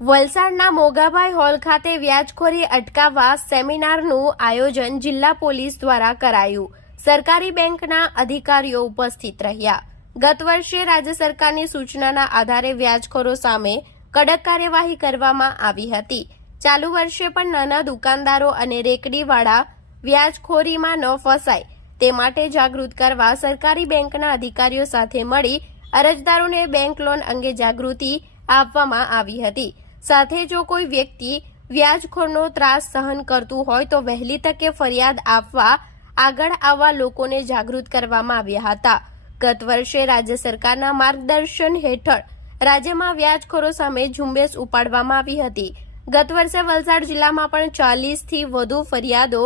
વલસાડના મોગાભાઈ હોલ ખાતે વ્યાજખોરી અટકાવવા સેમિનારનું આયોજન જિલ્લા પોલીસ દ્વારા કરાયું. સરકારી બેંકના અધિકારીઓ ઉપસ્થિત રહ્યા. ગત વર્ષે રાજ્ય સરકારની સૂચનાના આધારે વ્યાજખોરો સામે કડક કાર્યવાહી કરવામાં આવી હતી. ચાલુ વર્ષે પણ નાના દુકાનદારો અને રેકડીવાળા વ્યાજખોરીમાં ન ફસાય તે માટે જાગૃત કરવા સરકારી બેંકના અધિકારીઓ સાથે મળી અરજદારોને બેંક લોન અંગે જાગૃતિ આપવામાં આવી હતી. સાથે જો કોઈ વ્યક્તિ વ્યાજખોરનો ત્રાસ સહન કરતું હોય તો વહેલી તકે ફરિયાદ આપવા આગળ આવવા લોકોને જાગૃત કરવામાં આવ્યા હતા. ગત વર્ષે રાજ્ય સરકારના માર્ગદર્શન હેઠળ રાજ્યમાં વ્યાજખોરો સામે ઝુંબેશ ઉપાડવામાં આવી હતી. ગત વર્ષે વલસાડ જિલ્લામાં પણ 40થી વધુ ફરિયાદો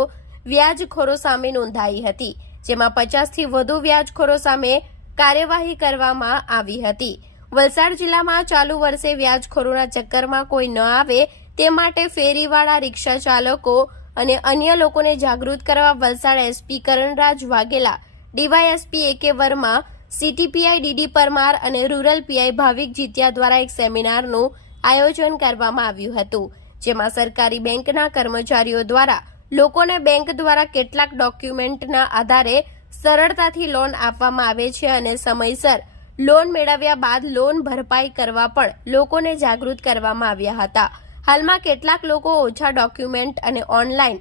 વ્યાજખોરો સામે નોંધાઈ હતી, જેમાં 50થી વધુ વ્યાજખોરો સામે કાર્યવાહી કરવામાં આવી હતી. વલસાડ જિલ્લામાં ચાલુ વર્ષે વ્યાજખોરોના ચક્કરમાં કોઈ ન આવે તે માટે ફેરીવાળા રિક્ષા ચાલકો અને અન્ય લોકોને જાગૃત કરવા Valsad SP Karanraj Vaghela, DYSP AK Verma, CTPI DD Parmar અને રૂરલ PI ભાવિક જીત્યા દ્વારા એક સેમિનારનું આયોજન કરવામાં આવ્યું હતું, જેમાં સરકારી બેંકના કર્મચારીઓ દ્વારા લોકોને બેંક દ્વારા કેટલાક ડોક્યુમેન્ટના આધારે સરળતાથી લોન આપવામાં આવે છે અને સમયસર લોન મેળવ્યા બાદ લોન ભરપાઈ કરવા પણ લોકોને જાગૃત કરવામાં આવ્યા હતા. હાલમાં કેટલાક લોકો ઓછા ડોક્યુમેન્ટ અને ઓનલાઈન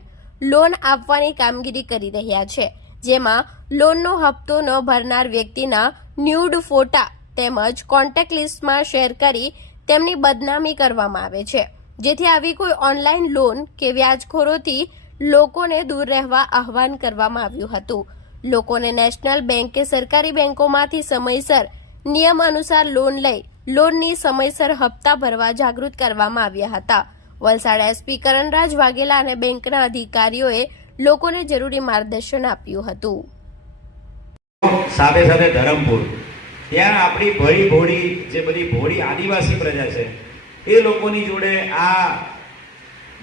લોન આપવાની કામગીરી કરી રહ્યા છે, જેમાં લોનનો હપ્તો ન ભરનાર વ્યક્તિના ન્યૂડ ફોટા તેમજ કોન્ટેક્ટ લિસ્ટમાં શેર કરી તેમની બદનામી કરવામાં આવે છે, જેથી આવી કોઈ ઓનલાઈન લોન કે વ્યાજખોરોથી લોકોને દૂર રહેવા આહવાન કરવામાં આવ્યું હતું. લોકોને નેશનલ બેંક કે સરકારી બેંકોમાંથી સમયસર નિયમ અનુસાર લોન લઈ લોનની સમયસર હપ્તા ભરવા જાગૃત કરવામાં આવ્યા હતા. વલસાડ એસપી કરણરાજ વાઘેલા અને બેંકના અધિકારીઓએ લોકોને જરૂરી માર્ગદર્શન આપ્યું હતું. સાથે સાથે ધરમપુર ત્યાં આપણી ભળી ભોળી જે બધી ભોળી આદિવાસી પ્રજા છે એ લોકોની જોડે આ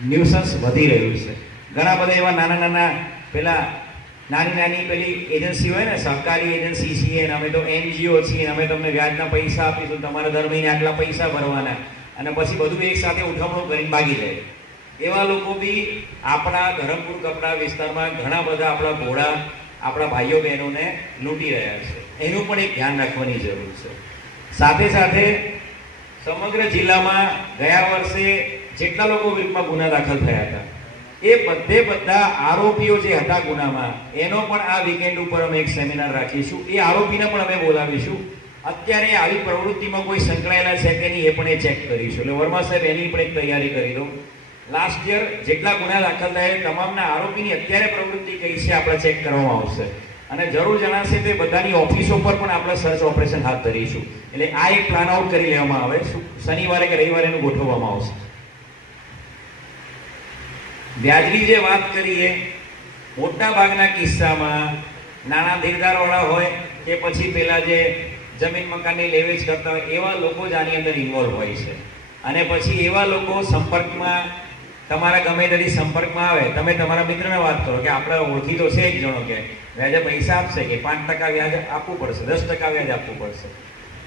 ન્યુસન્સ વધી રહ્યું છે. ઘણા બધા એવા નાના નાના પેલા નાની પેલી એજન્સી હોય ને, સરકારી એજન્સી છીએ, અમે તો NGO છીએ, અમે તમને વ્યાજના પૈસા આપીશું, તમારે દર મહિને આટલા પૈસા ભરવાના, અને પછી બધું એક સાથે ઉઠમણું કરીને ભાગી જાય. એવા લોકો બી આપણા ધરમપુર કપડા વિસ્તારમાં ઘણા બધા આપણા ભોળા આપણા ભાઈઓ બહેનોને લૂંટી રહ્યા છે. એનું પણ એક ધ્યાન રાખવાની જરૂર છે. સાથે સાથે સમગ્ર જિલ્લામાં ગયા વર્ષે જેટલા લોકો વિરુદ્ધમાં ગુના દાખલ થયા હતા એ બધા આરોપીઓ જે હતા ગુનામાં એનો પણ આ વીકેન્ડ ઉપર અમે એક સેમિનાર રાખીશું. એ આરોપીને પણ અમે બોલાવીશું. અત્યારે આવી પ્રવૃત્તિમાં કોઈ સંકળાયેલા છે કે નહીં એ પણ એ ચેક કરીશું. એટલે વર્મા સાહેબ એની પણ એક તૈયારી કરી દો. લાસ્ટ યર જેટલા ગુના દાખલ થયા તમામના આરોપીની અત્યારે પ્રવૃત્તિ કઈ છે આપણે ચેક કરવામાં આવશે, અને જરૂર જણાશે તે બધાની ઓફિસો પર પણ આપણે સર્ચ ઓપરેશન હાથ ધરીશું. એટલે આ એક પ્લાન આઉટ કરી લેવામાં આવે, શનિવારે કે રવિવારે એનું ગોઠવવામાં આવશે. વ્યાજની જે વાત કરીએ, મોટા ભાગના કિસ્સામાં નાના દેરદારવાળા હોય કે પછી પેલા જે જમીન મકાનની લેવેચ કરતા હોય એવા લોકો જ આની અંદર ઇન્વોલ્વ હોય છે. અને પછી એવા લોકો સંપર્કમાં તમારા ગમે તેની સંપર્કમાં આવે, તમે તમારા મિત્રને વાત કરો કે આપણે ઓળખીતો છે એક જણો કે વ્યાજે પૈસા આપશે કે 5% વ્યાજ આપવું પડશે, 10% વ્યાજ આપવું પડશે,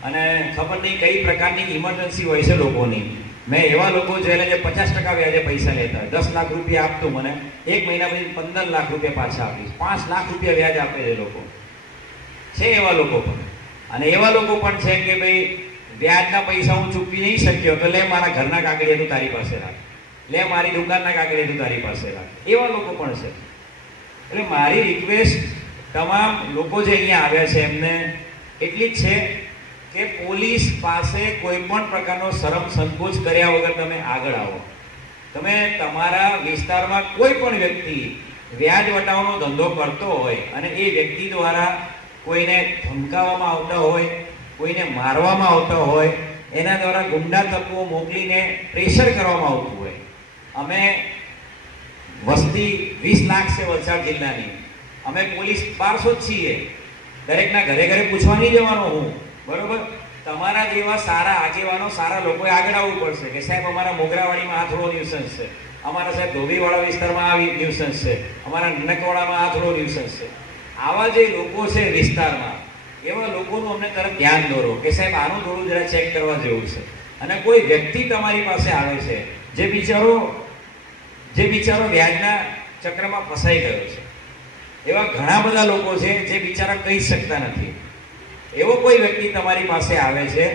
અને ખબર નહીં કઈ પ્રકારની ઇમરજન્સી હોય છે લોકોની. મેં એવા લોકો જોયેલા જે 50% વ્યાજે પૈસા લેતા હોય, 10 લાખ રૂપિયા આપતું મને, એક મહિના પછી 15 લાખ રૂપિયા પાછા આપીશ, 5 લાખ રૂપિયા વ્યાજ આપે છે લોકો છે. એવા લોકો પણ, અને એવા લોકો પણ છે કે ભાઈ વ્યાજના પૈસા હું ચૂકવી નહીં શક્યો તો લે મારા ઘરના કાગળિયા તું તારી પાસે રાખ, લે મારી દુકાનના કાગળિયા તું તારી પાસે રાખ. એવા લોકો પણ છે. એટલે મારી રિક્વેસ્ટ તમામ લોકો જે અહીંયા આવ્યા છે એમને એટલી જ છે કે પોલીસ પાસે કોઈ પણ પ્રકારનો શરમ સંકોચ કર્યા વગર તમે આગળ આવો. તમે તમારા વિસ્તારમાં કોઈ પણ વ્યક્તિ વ્યાજ વટાવવાનો ધંધો કરતો હોય અને એ વ્યક્તિ દ્વારા કોઈને ધમકાવવામાં આવતા હોય, કોઈને મારવામાં આવતા હોય, એના દ્વારા ગુંડા તત્વો મોકલીને પ્રેશર કરવામાં આવતું હોય. અમે વસ્તી 20 લાખ છે વલસાડ જિલ્લાની, અમે પોલીસ 1200 જ છીએ. દરેકના ઘરે ઘરે પૂછવા નહીં જવાનું હું, બરોબર? તમારા જેવા સારા આગેવાનો, સારા લોકોએ આગળ આવવું પડશે કે સાહેબ અમારા મોગરાવાડીમાં આ થોડો ન્યુસન્સ છે, અમારા સાહેબ ધોબીવાળા વિસ્તારમાં આ ન્યુસન્સ છે, અમારા નનકવાડામાં આ થોડો ન્યુસન્સ છે. આવા જે લોકો છે વિસ્તારમાં, એવા લોકોનું અમને તરફ ધ્યાન દોરો કે સાહેબ આનું થોડું જરા ચેક કરવા જેવું છે. અને કોઈ વ્યક્તિ તમારી પાસે આવે છે જે બિચારો વ્યાજના ચક્રમાં ફસાઈ ગયો છે. એવા ઘણા બધા લોકો છે જે બિચારા કહી શકતા નથી. એવો કોઈ વ્યક્તિ તમારી પાસે આવે છે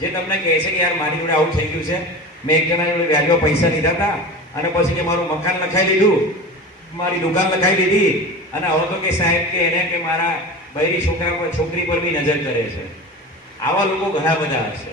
જે તમને કહે છે કે યાર મારી જોડે આવું થઈ ગયું છે, મેં એક જણા જોડે વ્યાજમાં પૈસા લીધા હતા અને પછી કે મારું મકાન લખાઈ લીધું, મારી દુકાન લખાઈ લીધી અને હવે તો કે સાહેબ કે એને કે મારા બૈરી છોકરી પર બી નજર કરે છે. આવા લોકો ઘણા બધા હશે.